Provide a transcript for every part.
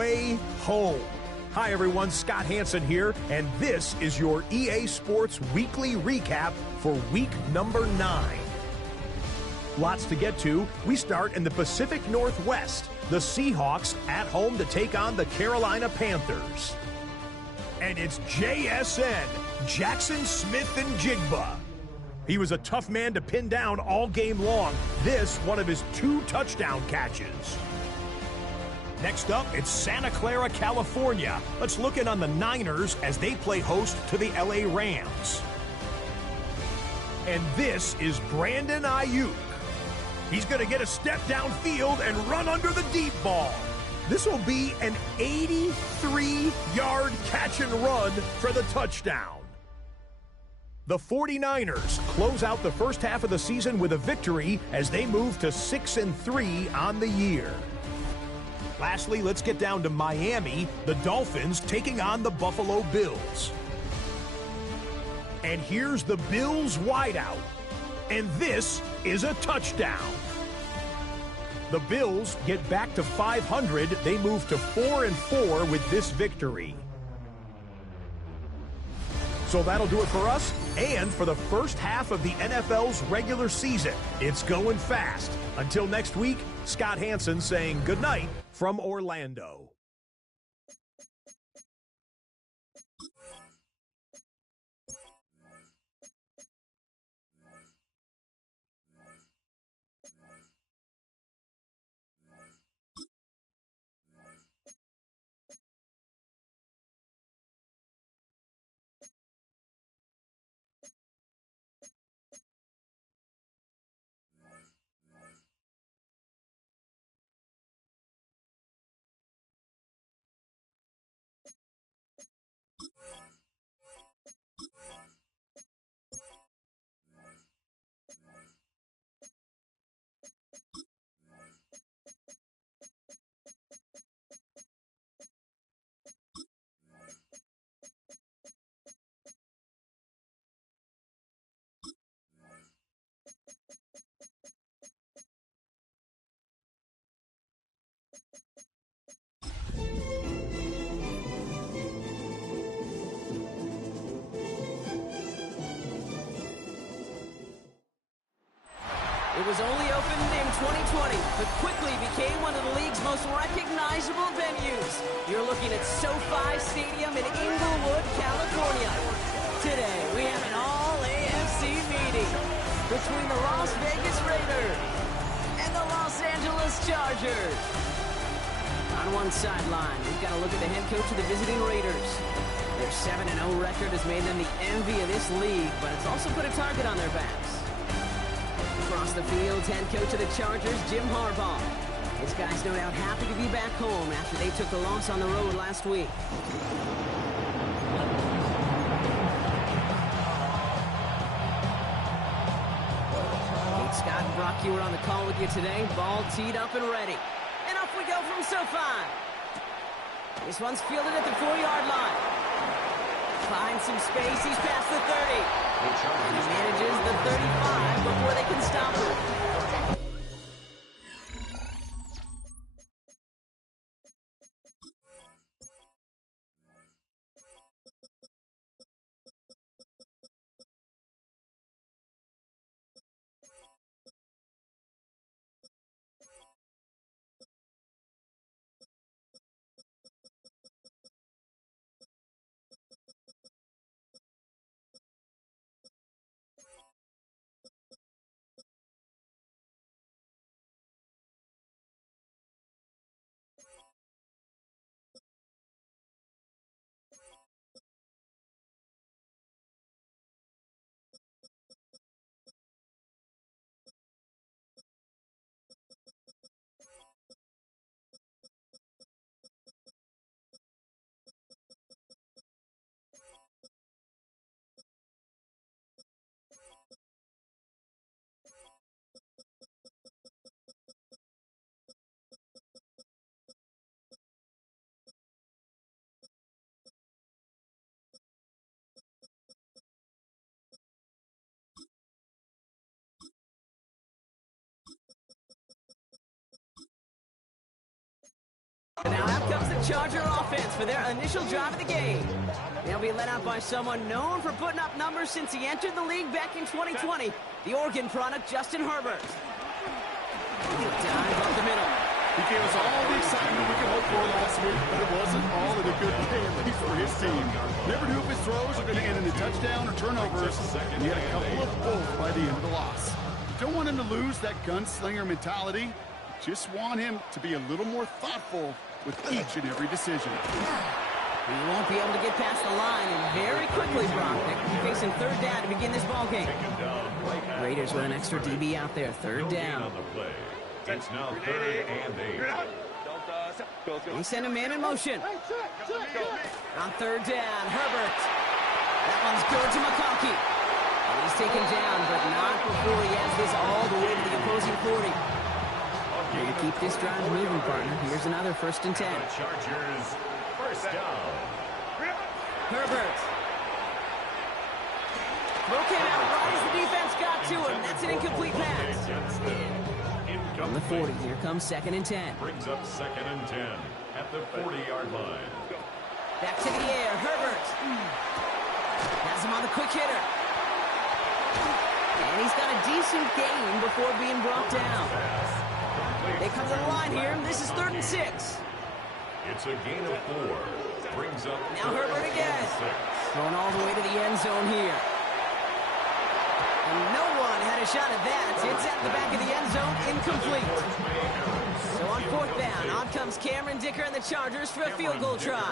way home. Hi everyone, Scott Hansen here, and this is your EA Sports Weekly Recap for week number 9. Lots to get to. We start in the Pacific Northwest. The Seahawks at home to take on the Carolina Panthers. And it's JSN, Jackson Smith and Jigba. He was a tough man to pin down all game long. This, one of his 2 touchdown catches. Next up, it's Santa Clara, California. Let's look in on the Niners as they play host to the LA Rams. And this is Brandon Ayuk. He's going to get a step downfield and run under the deep ball. This will be an 83-yard catch and run for the touchdown. The 49ers close out the first half of the season with a victory as they move to 6-3 on the year. Lastly, let's get down to Miami, the Dolphins taking on the Buffalo Bills. And here's the Bills wideout. And this is a touchdown. The Bills get back to 500. They move to 4-4 with this victory. So that'll do it for us and for the first half of the NFL's regular season. It's going fast. Until next week, Scott Hansen saying goodnight from Orlando. It was only opened in 2020, but quickly became one of the league's most recognizable venues. You're looking at SoFi Stadium in Inglewood, California. Today, we have an all-AFC meeting between the Las Vegas Raiders and the Los Angeles Chargers. On one sideline, we've got to look at the head coach of the visiting Raiders. Their 7-0 record has made them the envy of this league, but it's also put a target on their backs. Across the field, head coach of the Chargers, Jim Harbaugh. This guy's no doubt happy to be back home after they took the loss on the road last week. Kate Scott and Brock Ewer on the call with you today. Ball teed up and ready. And off we go from SoFi. This one's fielded at the 4-yard line. Finds some space. He's past the 30. And he manages the 35 before they can stop him. And now out comes the Charger offense for their initial drive of the game. They'll be led out by someone known for putting up numbers since he entered the league back in 2020, the Oregon product, Justin Herbert. Dive up the middle. He gave us all the excitement we could hope for last week, but it wasn't all in a good way, at least for his team. Never knew if his throws are going to end in a touchdown or turnovers, and he had a couple of both by the end of the loss. You don't want him to lose that gunslinger mentality. You just want him to be a little more thoughtful with each and every decision. He won't be able to get past the line, and very quickly, Brock, they'll be facing third down to begin this ball game. Raiders with an extra DB out there, third down. It's now 3rd and 8. They send a man in motion. On third down, Herbert. That one's good to McConkey. And he's taken down, but not before he has this all the way to the opposing 40. Here to keep this drive moving, partner. Here's another 1st and 10. Chargers, first down. Herbert. Throw came out right as the defense got to him. That's an incomplete pass. From the 40, here comes 2nd and 10. Brings up 2nd and 10 at the 40-yard line. Back to the air, Herbert. Has him on the quick hitter. And he's got a decent gain before being brought down. They come to the line here. This is 3rd and 6. It's a gain of 4. Brings up now Herbert again. Going all the way to the end zone here. And no one had a shot at that. It's at the back of the end zone, incomplete. So on 4th down, on comes Cameron Dicker and the Chargers for a field goal try.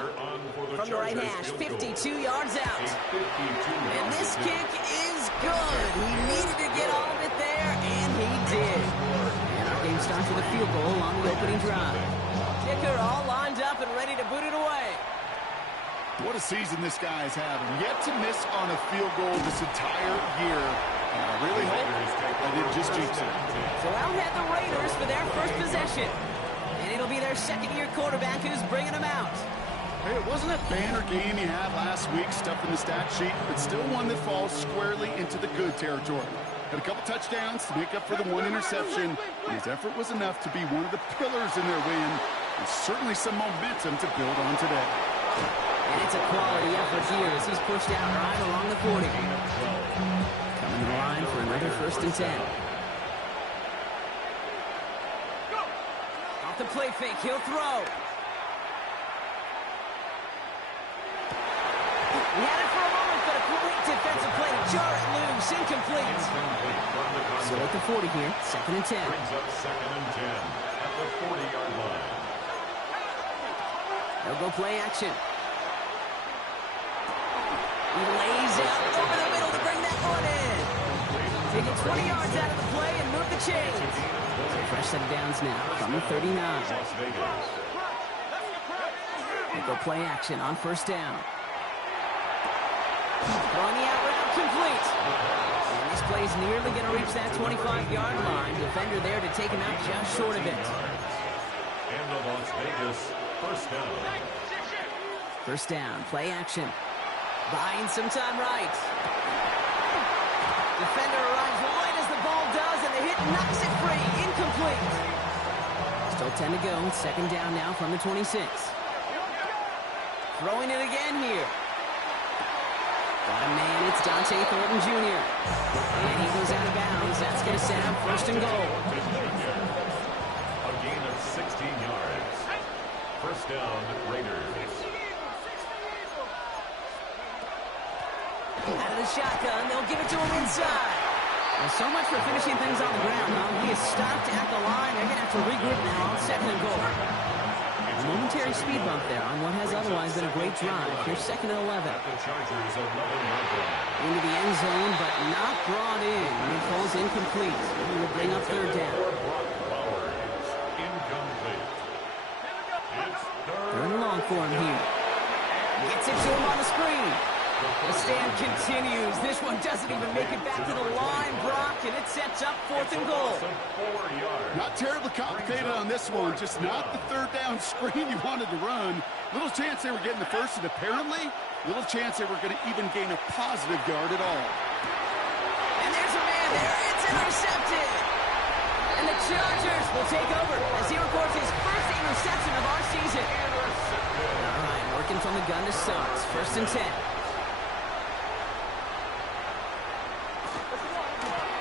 From the right hash, 52 yards out. And this kick is good. He needed to get all of it there, and he did. And our game starts with a field goal on the opening drive. Dicker all lined up and ready to boot it away. What a season this guy is having. Yet to miss on a field goal this entire year. And I really hope I didn't just jinx it. So out head the Raiders for their first possession. And it'll be their second-year quarterback who's bringing them out. Hey, it wasn't a banner game you had last week stuff in the stat sheet, but still one that falls squarely into the good territory. Had a couple touchdowns to make up for the one interception, and his effort was enough to be one of the pillars in their win, and certainly some momentum to build on today. And it's a quality effort here as he's pushed out right along the 40. Coming to the line for another 1st and 10. Off the play fake, he'll throw. He had it for a moment, but a great defensive play to jar it loose, incomplete. So at the 40 here, 2nd and 10. Brings up 2nd and 10 at the 40-yard line. They'll go play action. He lays out over the middle to bring that one in. Taking 20 yards out of the play and move the chains. So fresh set of downs now from the 39. They go play action on 1st down. Throwing the out route complete. And this play's nearly going to reach that 25-yard line. Defender there to take him out just short of it. And the Las Vegas first down. 1st down, play action. Buying some time right. Defender arrives right as the ball does, and the hit knocks it free. Incomplete. Still 10 to go. 2nd down now from the 26. Throwing it again here. Got a man. It's Dante Thornton Jr. And he goes out of bounds. That's going to set up 1st and goal. A gain of 16 yards. 1st down, Raiders. Out of the shotgun, they'll give it to him inside. Well, so much for finishing things on the ground, huh? He is stopped at the line. They're going to have to regroup now on 2nd and goal. A momentary speed bump there on what has otherwise been a great drive. Here's 2nd and 11. Into the end zone, but not brought in. And it falls incomplete. He will bring up 3rd down. 3rd and long for him here. Gets it to him on the screen. The stand continues. This one doesn't even make it back to the line, Brock, and it sets up 4th and goal. Not terribly complicated on this one, just not the 3rd down screen you wanted to run. Little chance they were getting the first, and apparently, little chance they were going to even gain a positive yard at all. And there's a man there. It's intercepted. And the Chargers will take over as he records his first interception of our season. All right, working from the gun to start. 1st and 10.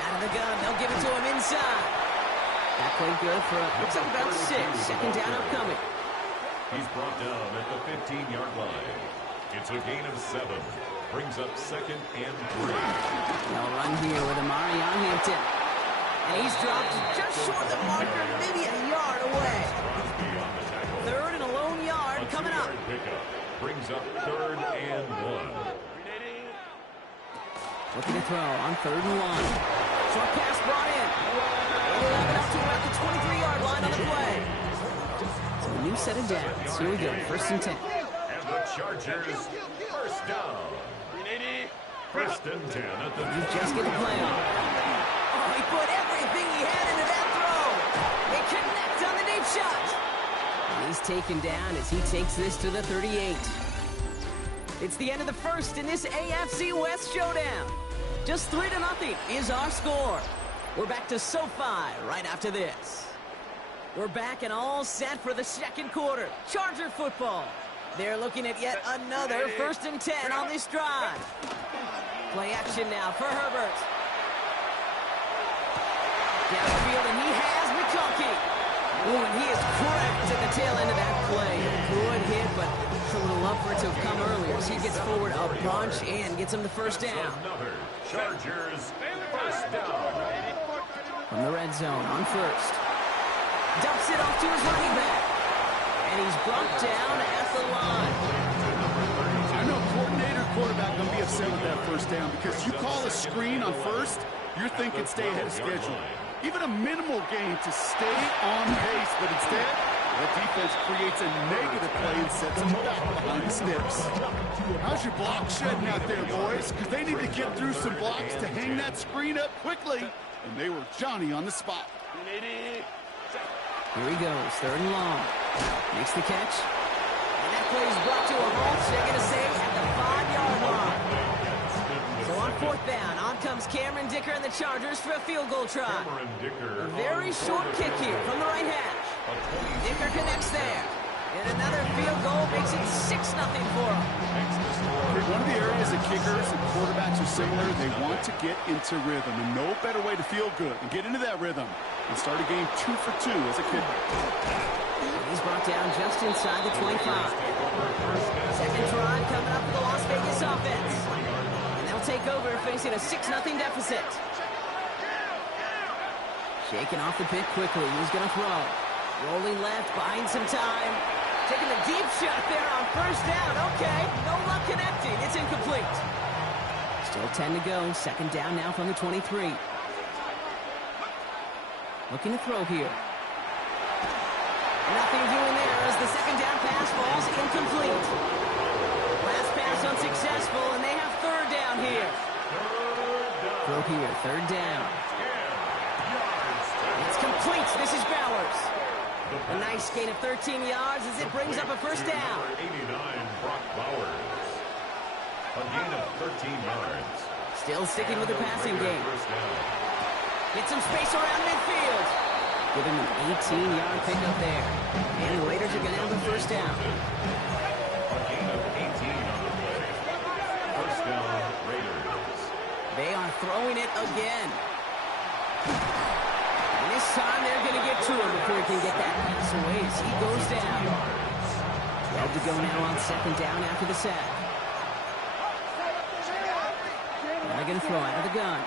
Out of the gun, they'll give it to him inside. That played good for looks like about 6. 2nd down upcoming. He's brought down at the 15-yard line. It's a gain of 7. Brings up 2nd and 3. They'll run here with Amari on Hampton. And he's dropped just short of the marker, maybe a yard away. 3rd and a lone yard coming up. Pickup brings up 3rd and 1. Looking to throw on 3rd and 1. Short pass brought in. They'll have it up to about the 23-yard line on the play. So a new set of downs. Here we go, 1st and 10. And the Chargers, 1st down. 1st and 10 at the... You just get the play on. Oh, he put everything he had into that throw. They connect on the deep shot. And he's taken down as he takes this to the 38. It's the end of the 1st in this AFC West showdown. Just 3-0 is our score. We're back to SoFi right after this. We're back and all set for the 2nd quarter. Charger football. They're looking at yet another 1st and 10 on this drive. Play action now for Herbert. Downfield, and he has McConkey. Ooh, and he is cracked at the tail end of that play. Good hit, but a little up for it to have come earlier. So he gets forward a bunch and gets him the 1st down. Another Chargers 1st down. From the red zone on 1st. Dumps it off to his running back. And he's brought down at the line. I know coordinator, quarterback going to be upset with that 1st down because you call a screen on 1st, you're thinking stay ahead of schedule. Even a minimal gain to stay on pace, but instead, the defense creates a negative play and sets them back behind the sticks. How's your block shedding out there, boys? Because they need to get through some blocks to hang that screen up quickly, and they were Johnny on the spot. Here he goes, 3rd and long. Makes the catch. And that play is brought to a halt, they're going to say, at the 5-yard line. So on 4th down, on comes Cameron Dicker and the Chargers for a field goal try. A very short kick here from the right hash. Dicker connects there. And another field goal makes it 6-0 for him. One of the areas that kickers and quarterbacks are similar, they want to get into rhythm. And no better way to feel good and get into that rhythm and start a game 2 for 2 as a kicker. He's brought down just inside the 25. 2nd drive coming up for the Las Vegas offense. And they'll take over facing a 6-0 deficit. Shaking off the pick quickly. He's going to throw. Rolling left, buying some time. Taking the deep shot there on 1st down. Okay, no luck connecting. It's incomplete. Still 10 to go. 2nd down now from the 23. Looking to throw here. Nothing doing there as the 2nd down pass falls incomplete. Last pass unsuccessful, and they have 3rd down here. Throw here, 3rd down. It's complete. This is Bowers. A nice gain of 13 yards as it brings up a 1st down. 89, Brock Bowers. A gain of 13 yards. Still sticking with the passing game. Get some space around midfield. Give him an 18-yard pickup there. And the Raiders are going to have a 1st down. A gain of 18 on the play. 1st down, Raiders. They are throwing it again. And this time they're going to get to him before he can get that pass away as he goes down. 12 to go now on 2nd down after the sack. They're going to throw out of the gun.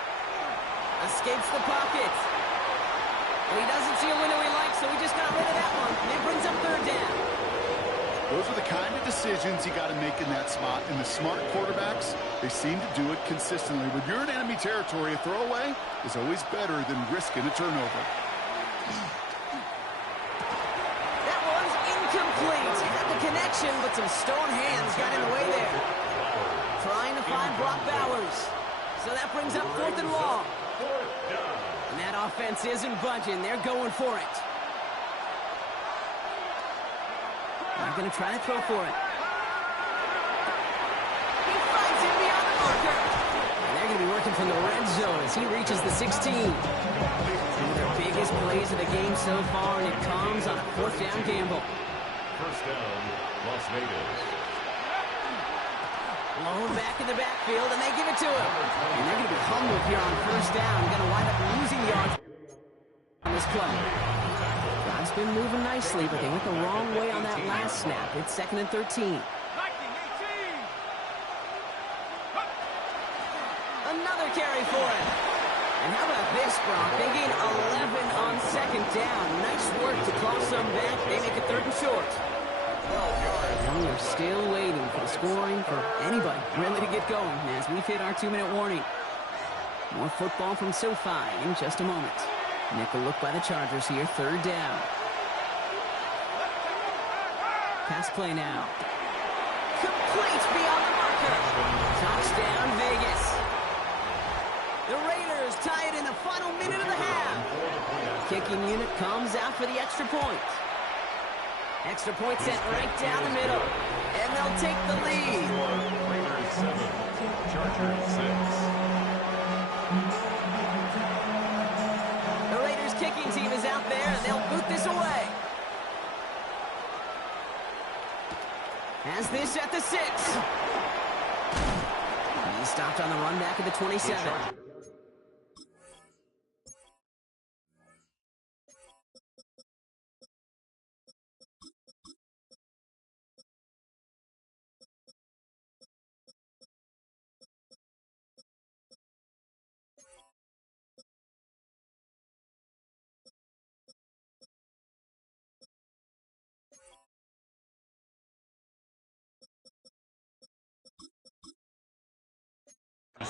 Escapes the pocket. And he doesn't see a window he likes, so he just got rid of that one. And it brings up 3rd down. Those are the kind of decisions you got to make in that spot. And the smart quarterbacks, they seem to do it consistently. When you're in enemy territory, a throwaway is always better than risking a turnover. That one's incomplete. He had the connection, but some stone hands got in the way there. Trying to find Brock Bowers. So that brings up 4th and long. And that offense isn't budging. They're going for it. They're going to try to throw for it. He finds it beyond the marker. And they're going to be working from the red zone as he reaches the 16. One of their biggest plays of the game so far, and it comes on a 4th down gamble. First down, Las Vegas. Blown back in the backfield, and they give it to him. And they're going to be humbled here on 1st down. Going to wind up losing yards on this play. Drive's been moving nicely, but they went the wrong way on that last snap. It's 2nd and 13. Another carry for him. And how about this, Brock? They gain 11 on 2nd down. Nice work to claw some back. They make it 3rd and short. And we're still waiting for the scoring for anybody really to get going as we've hit our 2-minute warning. More football from SoFi in just a moment. Nickel look by the Chargers here, 3rd down. Pass play now. Complete beyond the marker. Touchdown, Vegas. The Raiders tie it in the final minute of the half. Kicking unit comes out for the extra point. Extra point sent right down the middle. And they'll take the lead. Raiders 7, Chargers 6. The Raiders kicking team is out there, and they'll boot this away. Has this at the 6. He stopped on the run back at the 27.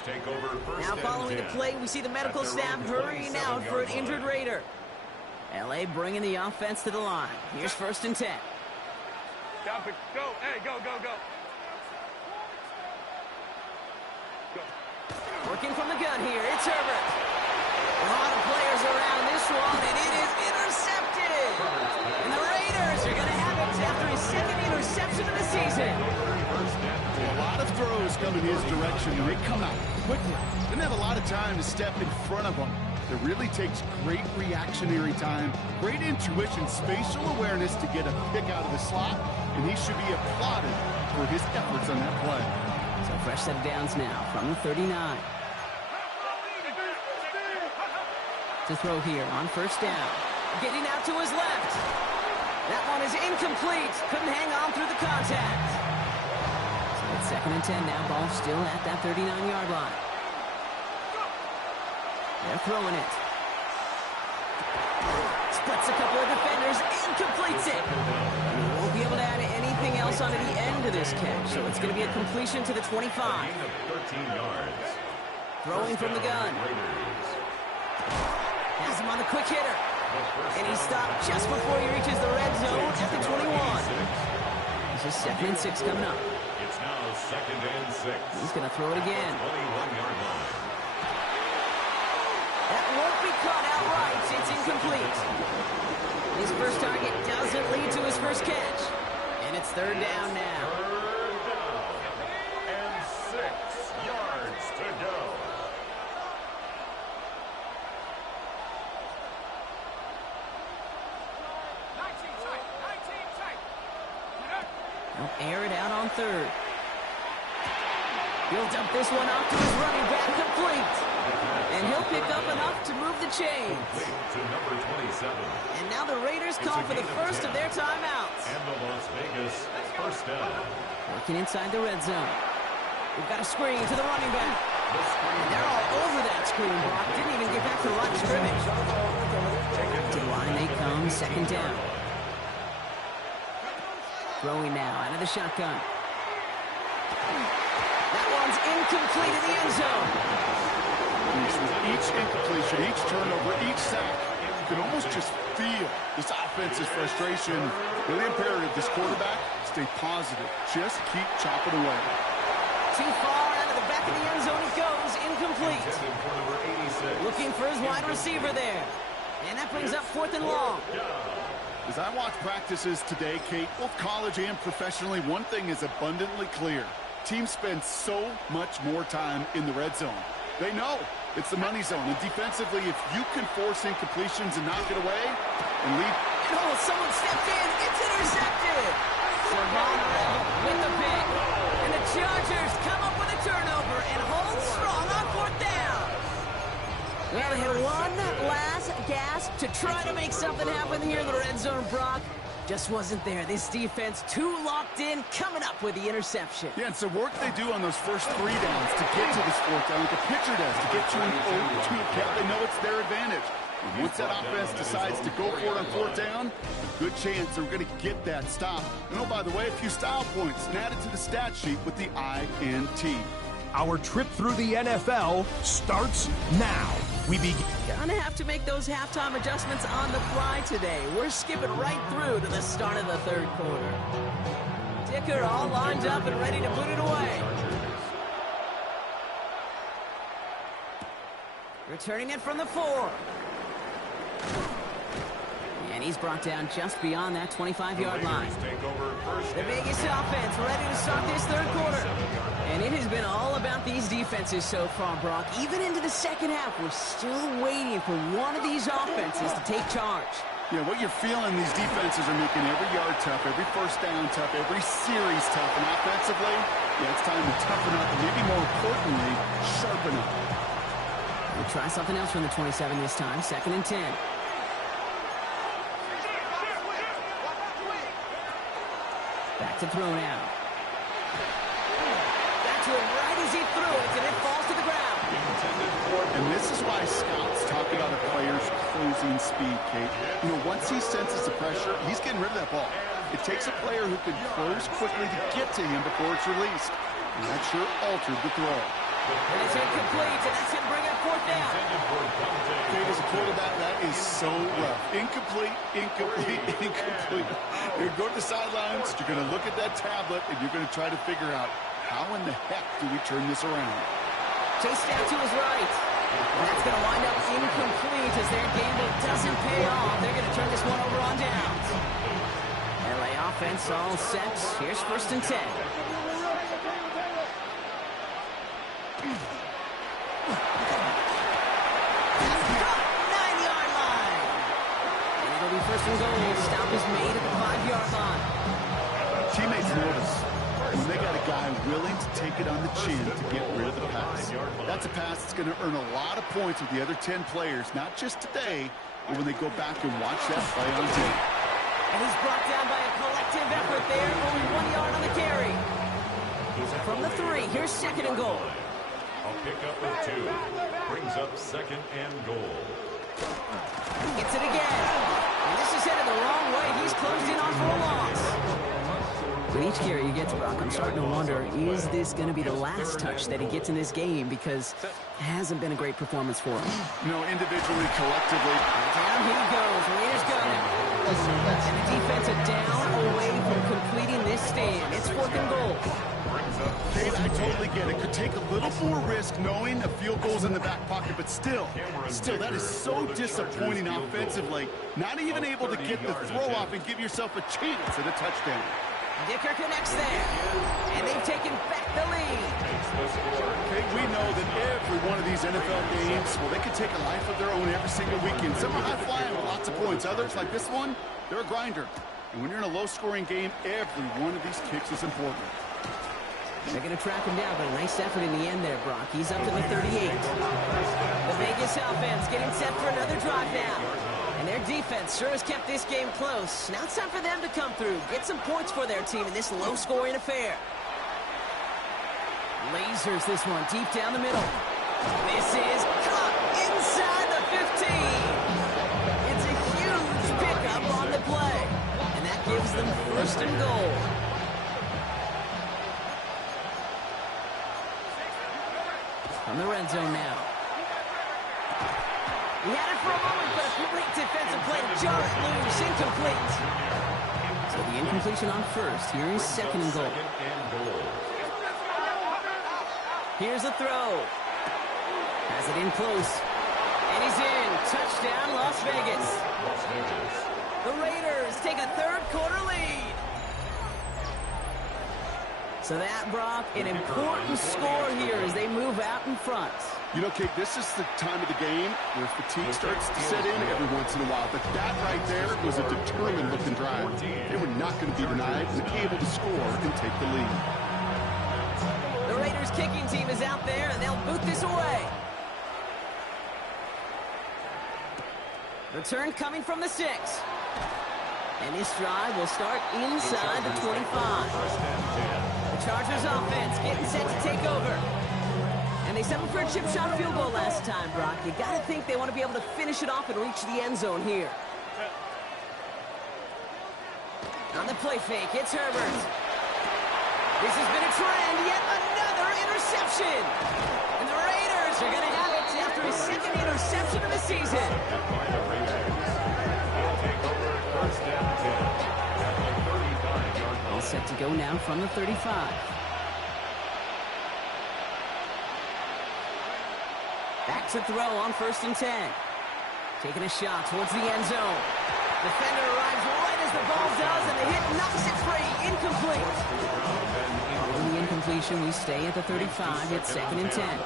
Take over first Now following the play, we see the medical staff hurrying out for an injured Raider. LA bringing the offense to the line. Here's 1st and 10. Stop it. Go. Hey, go. Working from the gun here, it's Herbert. A lot of players around this one, and it is intercepted. And the Raiders are going to have it after his 2nd interception of the season. A lot of throws coming his direction, and they come out quickly. Didn't have a lot of time to step in front of them. It really takes great reactionary time, great intuition, spatial awareness to get a pick out of the slot, and he should be applauded for his efforts on that play. So fresh set of downs now from the 39. To throw here on 1st down. Getting out to his left. That one is incomplete. Couldn't hang on through the contact. So it's 2nd and 10 now. Ball still at that 39-yard line. They're throwing it. Splits a couple of defenders and completes it. And he won't be able to add anything else onto the end of this catch. So it's going to be a completion to the 25. 13 yards. Throwing from the gun. Has him on the quick hitter. And he stopped just before he reaches the red zone at the 21. This is 2nd and 6 coming up. It's now 2nd and 6. He's going to throw it again. 21-yard line. That won't be caught outright. It's incomplete. His first target doesn't lead to his first catch. And it's 3rd down now. 3rd down. And 6 yards to go. He'll air it out on 3rd. He'll dump this one off to his running back, complete. And he'll pick up enough to move the chains. To number 27. And now the Raiders call for the first of their timeouts. And the Las Vegas 1st down. Working inside the red zone. We've got a screen to the running back. And they're all over that screen block. Didn't even get back to the line of scrimmage. To the line they come, 2nd down. Throwing now out of the shotgun. That one's incomplete in the end zone. Each incompletion, each turnover, each sack, you can almost just feel this offense's frustration. Really imperative, this quarterback, stay positive. Just keep chopping away. Too far out of the back of the end zone it goes, incomplete. Looking for his wide receiver there. And that brings up 4th and long. As I watch practices today, Kate, both college and professionally, one thing is abundantly clear. Teams spend so much more time in the red zone. They know it's the money zone. And defensively, if you can force incompletions and knock it away and lead. Oh, someone stepped in. It's intercepted. Savannah with the pick. And the Chargers come up with a turnover and hold strong on 4th down. Well, they had one last gasp to try to make something happen here in the red zone, Brock. Just wasn't there. This defense too locked in, coming up with the interception. Yeah, and so work they do on those first 3 downs to get to this 4th down, like the pitcher does, to get to an 0-2 count. They know it's their advantage. And once that offense decides to go for it on 4th down, good chance they're going to get that stop. And oh, by the way, a few style points and added to the stat sheet with the INT. Our trip through the NFL starts now. We begin. Gonna have to make those halftime adjustments on the fly today. We're skipping right through to the start of the 3rd quarter. Dicker all lined up and ready to put it away. Returning it from the 4. And he's brought down just beyond that 25-yard line. The Vegas offense ready to start this 3rd quarter. And it has been all about these defenses so far, Brock. Even into the 2nd half, we're still waiting for one of these offenses to take charge. Yeah, what you're feeling, these defenses are making every yard tough, every first down tough, every series tough. And offensively, yeah, it's time to toughen up, and maybe more importantly, sharpen up. We'll try something else from the 27 this time. 2nd and 10. Back to throw now. Back to him right as he threw it, and it falls to the ground. And this is why scouts talk about a player's closing speed, Kate. You know, once he senses the pressure, he's getting rid of that ball. It takes a player who can close quickly to get to him before it's released. And that sure altered the throw. And it's incomplete, and that's going to bring up 4th down. Kate, as a quarterback, that is so rough. Incomplete, incomplete, incomplete. You're going to go to the sidelines, you're going to look at that tablet, and you're going to try to figure out how in the heck do we turn this around. Chase down to his right. And that's going to wind up incomplete as their gamble doesn't pay off. They're going to turn this one over on downs. LA offense all set. Here's 1st and 10. 9-yard line. And it'll be 1st and goal. Stop is made at the 5-yard line. Teammates notice when they got a guy willing to take it on the chin to get rid of the pass. That's a pass that's going to earn a lot of points with the other 10 players, not just today, but when they go back and watch that play on tape. And he's brought down by a collective effort there. Only 1 yard on the carry. From the 3, here's 2nd and goal. A pickup of 2. Brings up 2nd and goal. Gets it again. And this is headed the wrong way. He's closed in on for a loss. With each carry he gets, Brock, I'm starting to wonder, is this going to be the last touch that he gets in this game? Because it hasn't been a great performance for him. You know, individually, collectively. Down he goes. Raiders got him. And the defense is down away from completing this stand. It's 4th and goal. Kate, I totally get it. Could take a little more risk knowing a field goal's in the back pocket, but still, that is so disappointing offensively. Not even able to get the throw off and give yourself a chance at a touchdown. Dicker connects there, and they've taken back the lead. Okay, we know that every one of these NFL games, well, they can take a life of their own every single weekend. Some are high-flying with lots of points. Others, like this one, they're a grinder. And when you're in a low-scoring game, every one of these kicks is important. They're going to track him down, but a nice effort in the end there, Brock. He's up to the 38. The Vegas offense getting set for another drive now. And their defense sure has kept this game close. Now it's time for them to come through, get some points for their team in this low-scoring affair. Lasers this one deep down the middle. This is caught inside the 15. It's a huge pickup on the play. And that gives them 1st and goal. From the red zone now. He had it for a moment, but a great defensive play to jar it loose. Incomplete. So the incompletion on 1st. Here is 2nd and goal. Here's a throw. Has it in close. And he's in. Touchdown, Las Vegas. The Raiders take a 3rd quarter lead. So that, Brock, an important score here as they move out in front. You know, Kate, this is the time of the game where fatigue starts to set in every once in a while. But that right there was a determined-looking drive. They were not going to be denied and able to score and take the lead. The Raiders kicking team is out there, and they'll boot this away. Return coming from the 6. And this drive will start inside the 25. The Chargers offense getting set to take over. And they settled for a chip shot field goal last time, Brock. You got to think they want to be able to finish it off and reach the end zone here. On the play fake, it's Herbert. This has been a trend, yet another interception. And the Raiders are going to have it after his second interception of the season. All set to go now from the 35. Back to throw on 1st and 10. Taking a shot towards the end zone. Defender arrives right as the ball does, and the hit knocks it free. Incomplete. Following the incompletion, we stay at the 35. It's 2nd and 10.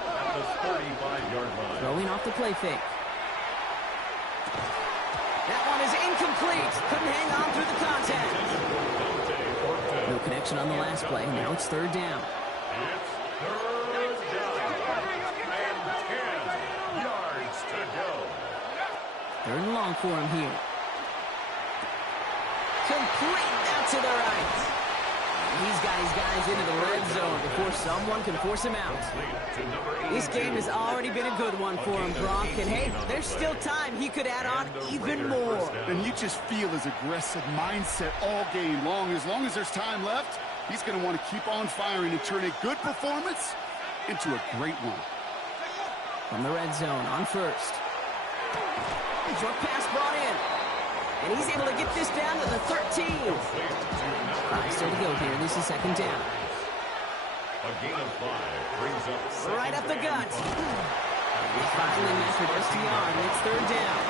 Throwing off the play fake. That one is incomplete. Couldn't hang on through the contact. No connection on the last play. Now it's 3rd down. It's 3rd down. And 10 yards to go. 3rd and long for him here. Complete out to the right. He's got his guys into the red zone before someone can force him out. This game has already been a good one for him, Brock. And hey, there's still time he could add on even more. And you just feel his aggressive mindset all game long. As long as there's time left, he's going to want to keep on firing and turn a good performance into a great one. From the red zone on 1st. Short pass brought in. And he's able to get this down to the 13. 5 still to go here. This is 2nd down. A gain of 5 brings up right up the gut. They finally measured STR, and it's 3rd down.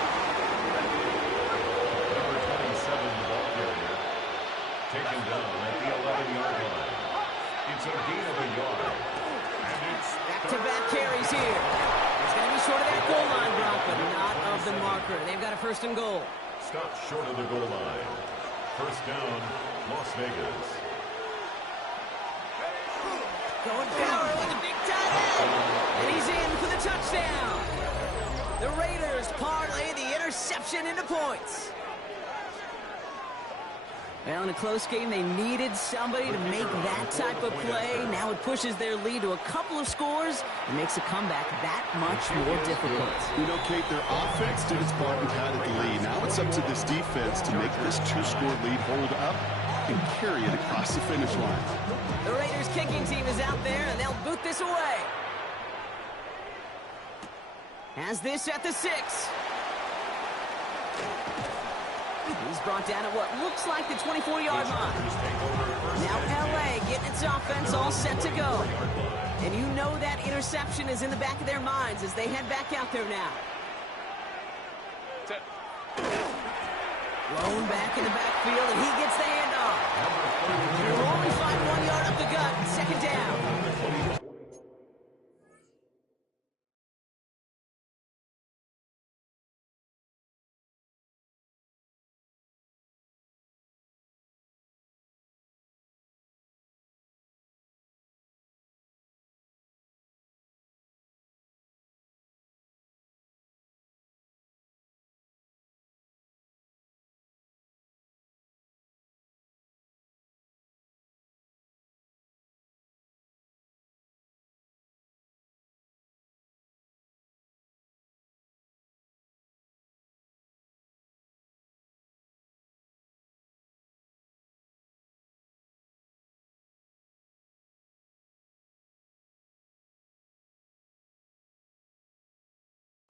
Number 27, the ball carrier, taken down at the 11-yard line. It's a gain of a yard. And it's back-to-back carries here. It's going to be short of that goal line, Brock, but not of the marker. They've got a 1st and goal. stopped short of the goal line. 1st down, Las Vegas. Going down with a big tight end. And he's in for the touchdown. The Raiders parlay the interception into points. Well, in a close game, they needed somebody to make that type of play. Now it pushes their lead to a couple of scores and makes a comeback that much more difficult. You know, Kate, their offense did its part and padded the lead. Now it's up to this defense to make this 2-score lead hold up and carry it across the finish line. The Raiders kicking team is out there, and they'll boot this away. Has this at the 6. He's brought down at what looks like the 24-yard line. Now L.A. getting its offense all set to go. And you know that interception is in the back of their minds as they head back out there now. Blown back in the backfield, and he gets the handoff. He'll only find 1 yard up the gut. 2nd down.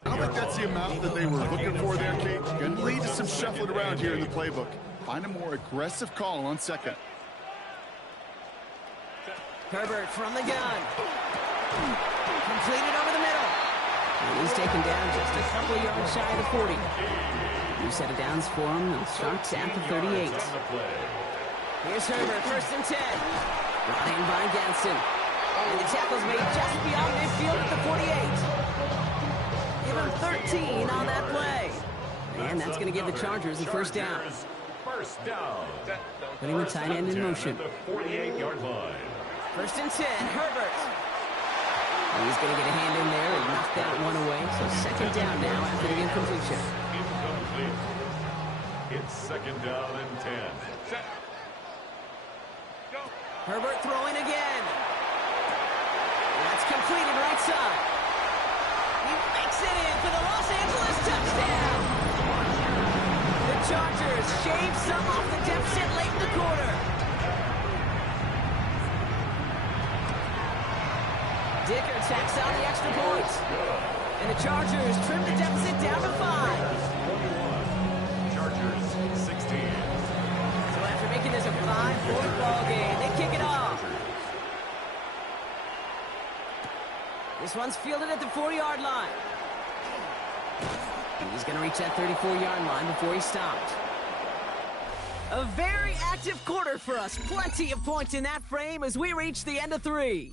I don't think that's the amount that they were looking for there, Kate. Going to lead to some shuffling around here in the playbook. Find a more aggressive call on 2nd. Herbert from the gun. Completed over the middle. And he's taken down just a couple yards shy of the 40. New set of downs for him. And starts at the 38. Here's Herbert, 1st and 10. Brought in by Ganson. And the tackle's made just beyond midfield at the 48. 13 on that play. And that's going to give the Chargers a first down. First down. Putting the tight end in motion. 48-yard line. First and 10, Herbert. He's going to get a hand in there and knock that one away. So second down now after the incompletion. Incomplete. It's second down and 10. Set. Go. Herbert throwing again. That's completed right side. He makes it in for the Los Angeles touchdown. The Chargers shave some off the deficit late in the quarter. Dicker tacks on the extra point. And the Chargers trim the deficit down to 5. Chargers 16. So after making this a 5-point ball game, they kick it off. This one's fielded at the 4-yard line. And he's going to reach that 34-yard line before he stopped. A very active quarter for us. Plenty of points in that frame as we reach the end of 3.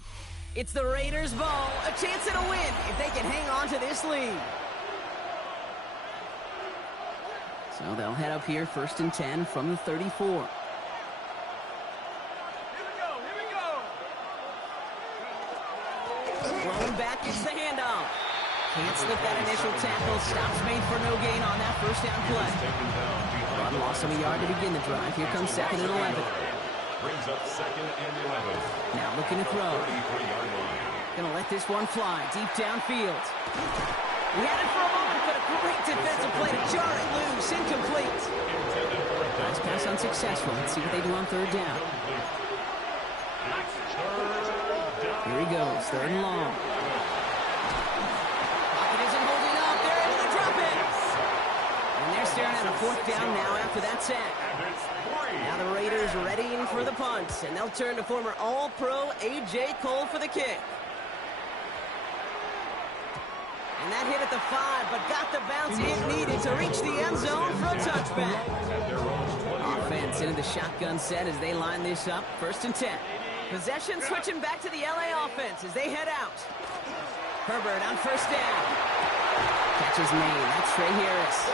It's the Raiders' ball, a chance at a win if they can hang on to this lead. So they'll head up here, first and 10 from the 34. Here we go. Thrown back is the handoff. Can't slip that initial tackle. Stops made for no gain on that first down play. But lost him a yard to begin the drive. Here comes second and 11. Brings up second and 11. Now looking to throw. 33-yard line. Gonna let this one fly deep downfield. He had it for a moment, but a great defensive play to jar it loose. Incomplete. Nice pass unsuccessful. Let's see what they do on third down. Here he goes, third and long. Pocket isn't holding up. They're able to drop it. And they're staring at a fourth down now after that sack. Now the Raiders readying for the punt, and they'll turn to former All-Pro A.J. Cole for the kick. And that hit at the 5, but got the bounce it needed to reach the end zone for a touchback. Offense into the shotgun set as they line this up, first and 10. Possession switching back to the LA offense as they head out. Herbert on first down. Catches main, that's Trey Harris.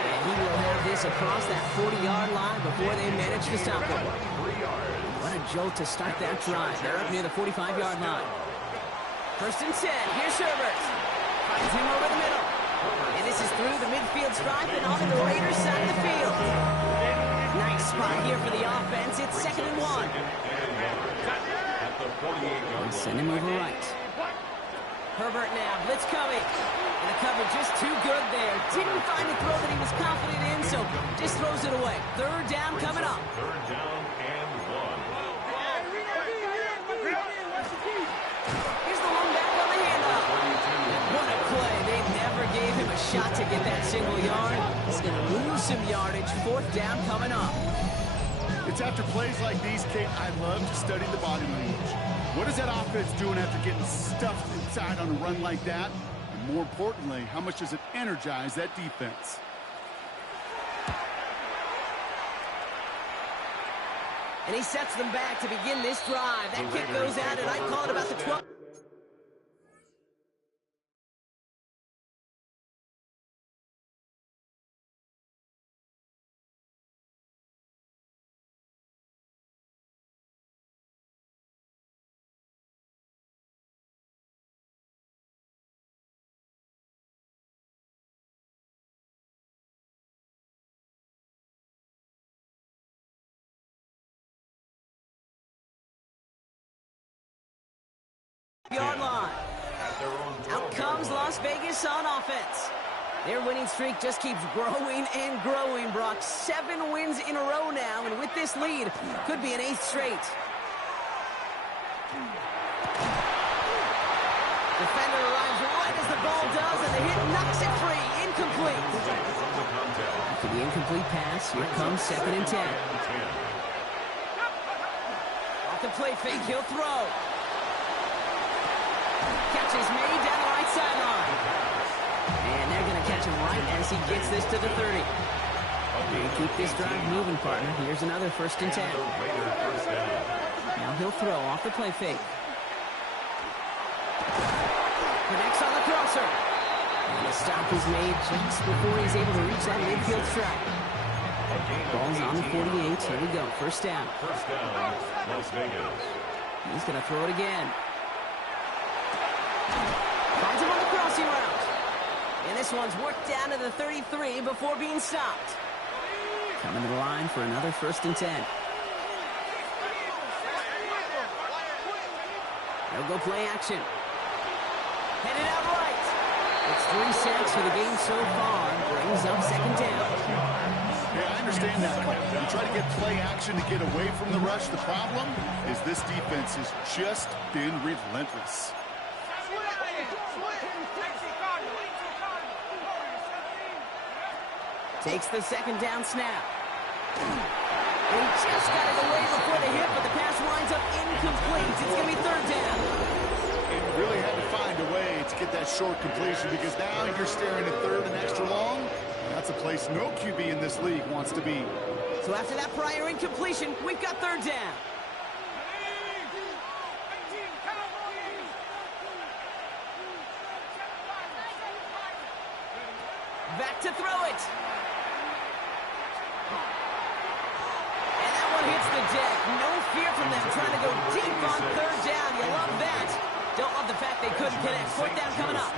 And he will have this across that 40-yard line before they manage to stop him. What a jolt to start that drive. They're up near the 45-yard line. First and 10, here's Herbert. Finds him over the middle. And this is through the midfield stripe and onto the Raiders side of the field. Nice spot here for the offense. It's second and 1. And send him over right. Herbert now, blitz coming. And the coverage just too good there. Didn't find a throw that he was confident in, so just throws it away. Third down coming up. Third down and 1. Here's the one back on the handoff. What a play. They never gave him a shot to get that single yard. He's going to lose some yardage. Fourth down coming up. It's after plays like these, Kate, I love to study the body language. What is that offense doing after getting stuffed inside on a run like that? And more importantly, how much does it energize that defense? And he sets them back to begin this drive. That kick goes out, and I call it about the 12. Yard line. Out comes Las Vegas on offense. Their winning streak just keeps growing and growing, Brock. 7 wins in a row now, and with this lead, could be an 8th straight. Defender arrives right as the ball does, and the hit knocks it free. Incomplete. After the incomplete pass, here comes second and 10. Off the play fake, he'll throw. Catch is made down the right sideline. And they're going to catch him right as he gets this to the 30. They keep this drive moving, partner. Here's another first and 10. Now he'll throw off the play fake. Connects on the crosser. And the stop is made just before he's able to reach that midfield strike. Ball's on the 48. Here we go. First down. First down, Las Vegas. He's going to throw it again. Finds him on the crossing route. And this one's worked down to the 33 before being stopped. Coming to the line for another 1st and 10. They'll go play action. Headed out right. It's 3 sacks for the game so far. Brings up 2nd down. Yeah, I understand that. You try to get play action to get away from the rush. The problem is this defense has just been relentless. Takes the 2nd down snap. And he just got it away before the hit, but the pass winds up incomplete. It's going to be 3rd down. And really had to find a way to get that short completion because now you're staring at 3rd and extra long. That's a place no QB in this league wants to be. So after that prior incompletion, we've got 3rd down. Back to throw it. And that one hits the deck. No fear from them trying to go deep on 3rd down. You love that. Don't love the fact they couldn't connect. 4th down coming up.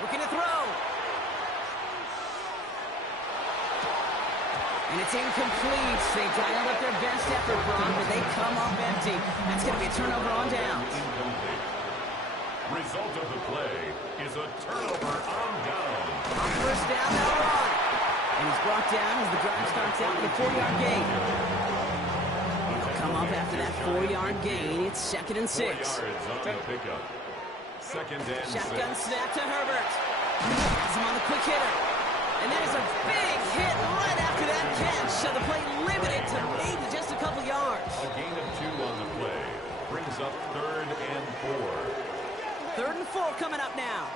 Looking to throw. And it's incomplete. They dialed up their best effort, Braun, but they come up empty. That's going to be a turnover on downs. Result of the play is a turnover on down. On 1st down, they'll run. And he's brought down as the drive starts out with a 4-yard gain. They'll come up after that 4-yard gain. It's 2nd and 6. 4 yards on the pickup. 2nd and 6. Shotgun snap to Herbert. Has him on the quick hitter. And there's a big hit right after that catch. So the play limited to maybe just a couple yards. A gain of 2 on the play. Brings up 3rd and 4. 3rd and 4 coming up now.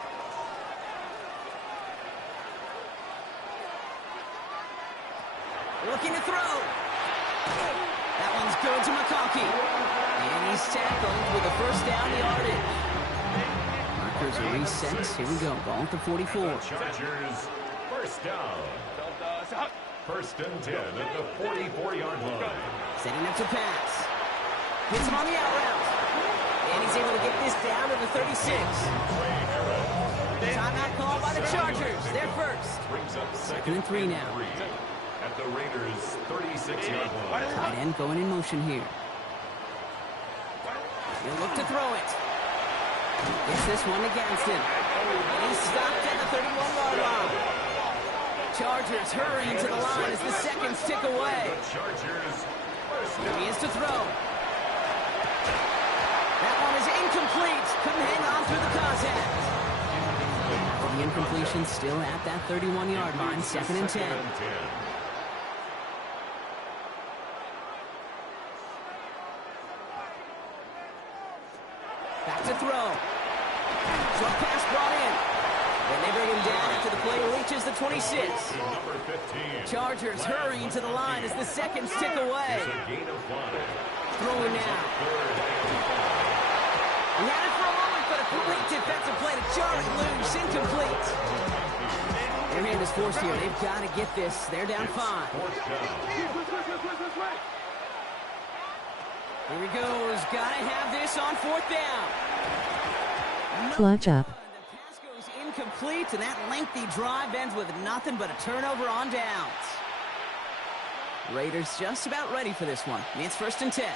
Looking to throw. That one's good to McConkey. And he's tackled with a 1st down yardage. Markers are reset. Here we go. Ball at the 44. Chargers, 1st down. 1st and 10 at the 44-yard line. Setting up to pass. Hits him on the out route. And he's able to get this down to the 36. Timeout called by the Chargers. They're first. Brings up 2nd and 3 now. At the Raiders' 36-yard line. Tight end going in motion here. He'll look to throw it. Gets this one to Gadsden. And he's stopped at the 31-yard line. Chargers hurrying to the line as the seconds tick away. Chargers, Here he is to throw. That one is incomplete. Couldn't hang on through the contact. The incompletion still at that 31-yard line. 2nd and 10. Back to throw. Short pass brought in. And they bring him down after the play reaches the 26. Chargers hurrying to the line as the seconds tick away. Throwing now. He had it for a moment, but a great defensive play to jar it loose. Incomplete. Their hand is forced here. They've got to get this. They're down 5. Here he goes. Got to have this on 4th down. Clutch up. The pass goes incomplete, and that lengthy drive ends with nothing but a turnover on downs. Raiders just about ready for this one. It's 1st and 10.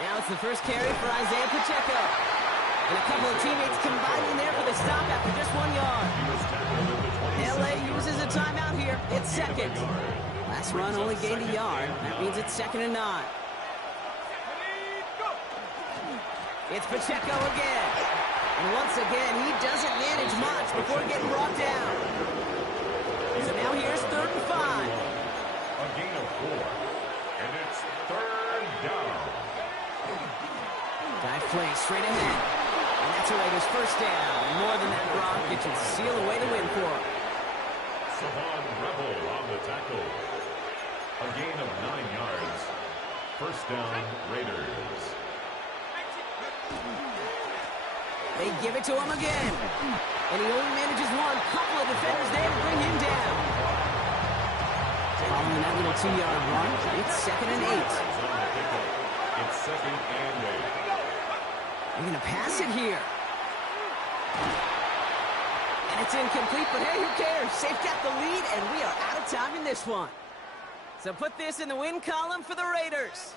Now it's the first carry for Isaiah Pacheco. And a couple of teammates combining there for the stop after just 1 yard. LA uses a timeout here. It's 2nd. Last run only gained a yard. That means it's 2nd and 9. It's Pacheco again. And once again, he doesn't manage much before getting brought down. So now here's 3rd and 5. A gain of 4. And it's 3rd down. Dive play straight ahead. And that's a Raiders 1st down. More than that, Brock. It should seal away the win for him. Savon Rebel on the tackle. A A gain of 9 yards. First down, Raiders. They give it to him again. And he only manages one. Couple of defenders there to bring him down. Following that little 2-yard run, it's 2nd and 8. It's 2nd and 8. They're going to pass it here. And it's incomplete, but hey, who cares? They've got the lead, and we are out of time in this one. So put this in the win column for the Raiders.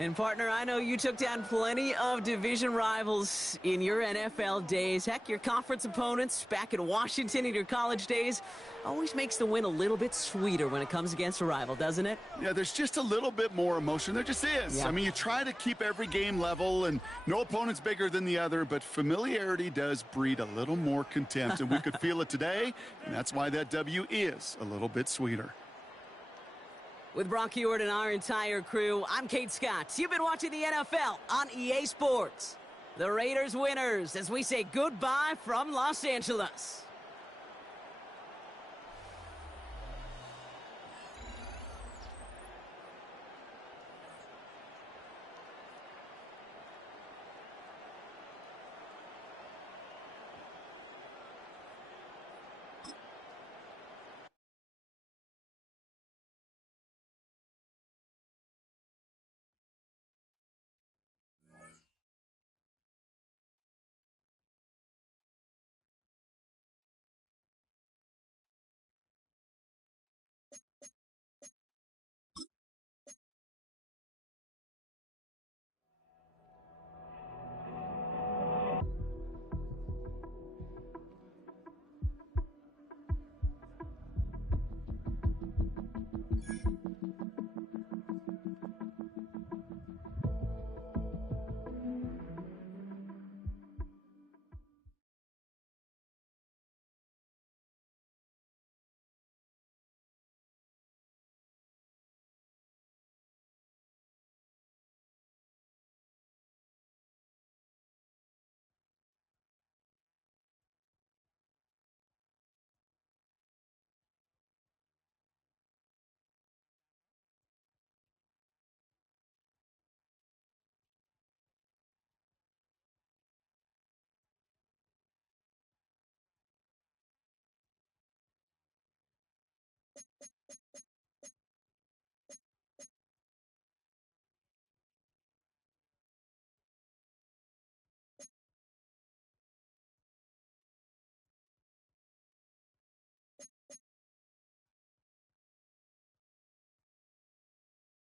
And, partner, I know you took down plenty of division rivals in your NFL days. Heck, your conference opponents back in Washington in your college days always makes the win a little bit sweeter when it comes against a rival, doesn't it? Yeah, there's just a little bit more emotion. There just is. Yeah. I mean, you try to keep every game level, and no opponent's bigger than the other, but familiarity does breed a little more contempt, and we could feel it today, and that's why that W is a little bit sweeter. With Brock Heward and our entire crew, I'm Kate Scott. You've been watching the NFL on EA Sports. The Raiders winners as we say goodbye from Los Angeles.